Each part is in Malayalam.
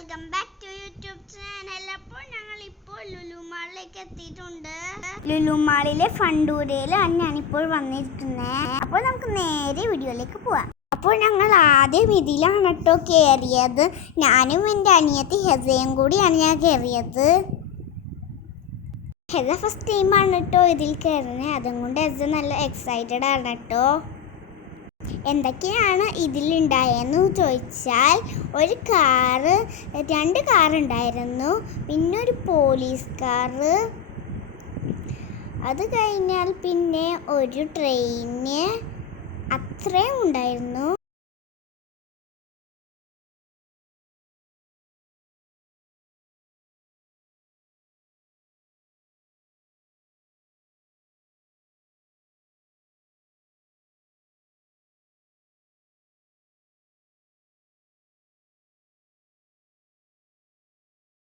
Welcome back to YouTube channel. അപ്പോൾ ഞങ്ങൾ ഇപ്പോൾ ലുലു മാളിലേക്ക് എത്തിയിട്ടുണ്ട്. ലുലു മാളിലെ ഫണ്ടൂരയിലാണ് ഞാനിപ്പോൾ വന്നിരിക്കുന്നത്. അപ്പോൾ നമുക്ക് നേരെ വീഡിയോയിലേക്ക് പോവാം. അപ്പോൾ ഞങ്ങൾ ആദ്യം ഇതിലാണ് കേട്ടോ കയറിയത്. ഞാനും എൻ്റെ അനിയത്തി ഹെസയും കൂടിയാണ് ഞാൻ കയറിയത്. ഹെസ ഫസ്റ്റ് ടൈമാണ് കേട്ടോ ഇതിൽ കയറുന്നത്. അതുകൊണ്ട് ഹെസ നല്ല എക്സൈറ്റഡ് ആണ് കേട്ടോ. എന്തൊക്കെയാണ് ഇതിലുണ്ടായെന്ന് ചോദിച്ചാൽ രണ്ട് കാറുണ്ടായിരുന്നു, പിന്നെ ഒരു പോലീസ് കാറ്, അത് കഴിഞ്ഞാൽ പിന്നെ ഒരു ട്രെയിന്, അത്രയും ഉണ്ടായിരുന്നു.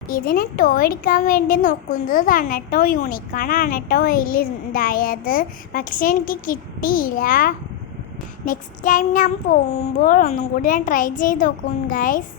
ഇതിന് ടോയ് എടുക്കാൻ വേണ്ടി നോക്കുന്നതാണ് കേട്ടോ. യൂണിക്കോണാണ് കേട്ടോ ഇതിലുണ്ടായത്. പക്ഷെ എനിക്ക് കിട്ടിയില്ല. നെക്സ്റ്റ് ടൈം ഞാൻ പോകുമ്പോൾ ഒന്നും കൂടി ഞാൻ ട്രൈ ചെയ്ത് നോക്കും ഗൈസ്.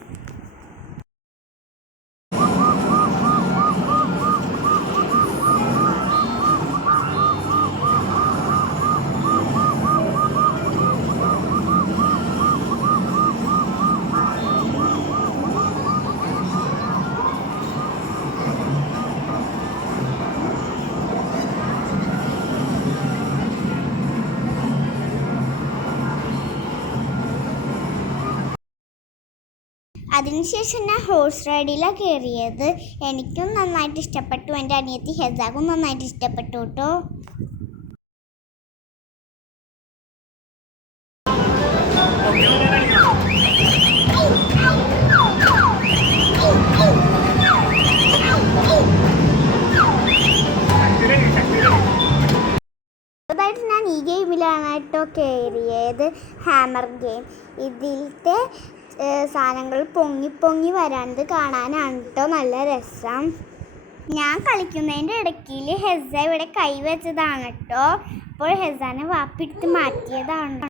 അതിനുശേഷം ഞാൻ ഹോഴ്സ് റൈഡിലാണ് കയറിയത്. എനിക്കും നന്നായിട്ട് ഇഷ്ടപ്പെട്ടു, എൻ്റെ അനിയത്തി ഹെസാക്കും നന്നായിട്ട് ഇഷ്ടപ്പെട്ടു കേട്ടോ. ഞാൻ ഈ ഗെയിമിലാണ് കേട്ടോ കയറിയത്, ഹാമർ ഗെയിം. ഇതിലത്തെ സാധനങ്ങൾ പൊങ്ങി പൊങ്ങി വരാനത് കാണാനാണ് കേട്ടോ നല്ല രസം. ഞാൻ കളിക്കുന്നതിൻ്റെ ഇടയ്ക്കിൽ ഹെസ ഇവിടെ കൈവച്ചതാണ് കേട്ടോ. അപ്പോൾ ഹെസാനെ വാപ്പിട്ട് മാറ്റിയതാണ്.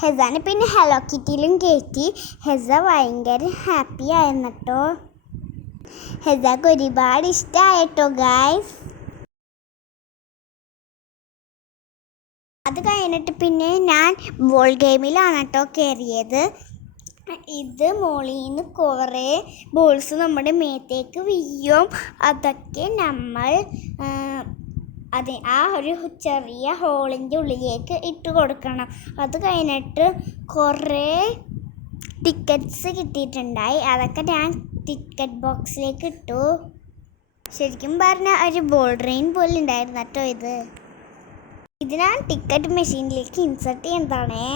ഹെസാനെ പിന്നെ ഹലോ കിറ്റിയിലും കയറ്റി. ഹെസ ഭയങ്കര ഹാപ്പി ആയിരുന്നു കേട്ടോ. ഹെസാക്ക് ഒരുപാട് ഇഷ്ടമായിട്ടോ ഗൈസ്. അത് കഴിഞ്ഞിട്ട് പിന്നെ ഞാൻ ബോൾ ഗെയിമിലാണ് കേട്ടോ കയറിയത്. ഇത് മോളിൽ നിന്ന് കുറേ ബോൾസ് നമ്മുടെ മേത്തേക്ക് വീഴും. അതൊക്കെ നമ്മൾ ആ ഒരു ചെറിയ ഹോളിൻ്റെ ഉള്ളിലേക്ക് ഇട്ട് കൊടുക്കണം. അത് കഴിഞ്ഞിട്ട് കുറേ ടിക്കറ്റ്സ് കിട്ടിയിട്ടുണ്ടായി. അതൊക്കെ ഞാൻ ടിക്കറ്റ് ബോക്സിലേക്ക് ഇട്ടു. ശരിക്കും പറഞ്ഞാൽ ഒരു ബോൾ ട്രെയിൻ പോലെ ഉണ്ടായിരുന്നു കേട്ടോ ഇതിനാണ് ടിക്കറ്റ് മെഷീനിലേക്ക് ഇൻസർട്ട് ചെയ്യുന്നതാണേ.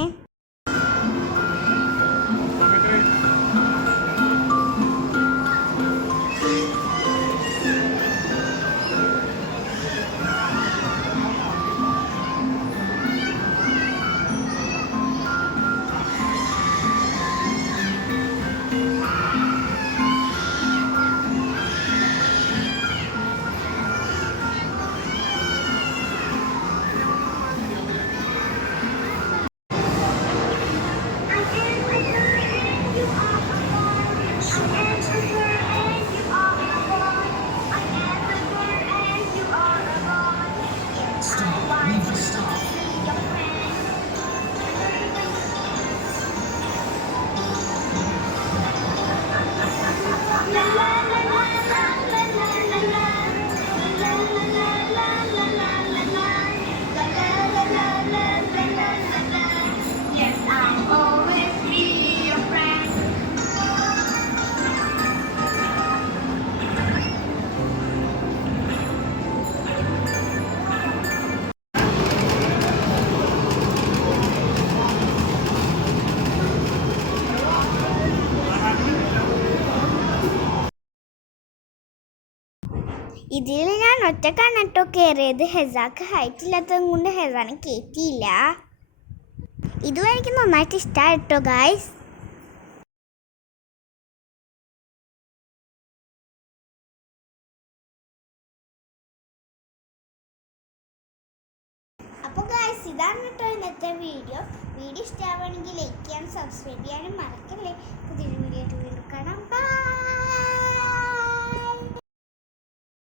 ഇതിൽ ഞാൻ ഒറ്റക്കാണ് കേട്ടോ കയറിയത്. ഹെസാക്ക് ഹൈറ്റ് ഇല്ലാത്തത് കൊണ്ട് ഹെസാനെ കയറ്റിയില്ല. ഇതും എനിക്ക് നന്നായിട്ട് ഇഷ്ടമായി കേട്ടോ ഗായ്സ്. അപ്പോൾ ഗായ്സ് ഇതാണ് കേട്ടോ ഇന്നത്തെ വീഡിയോ ഇഷ്ടമാവുകയാണെങ്കിൽ ലൈക്ക് ചെയ്യാനും സബ്സ്ക്രൈബ് ചെയ്യാനും മറക്കല്ലേ. പുതിയൊരു വീഡിയോ വീണ്ടും കാണാം. ബൈ.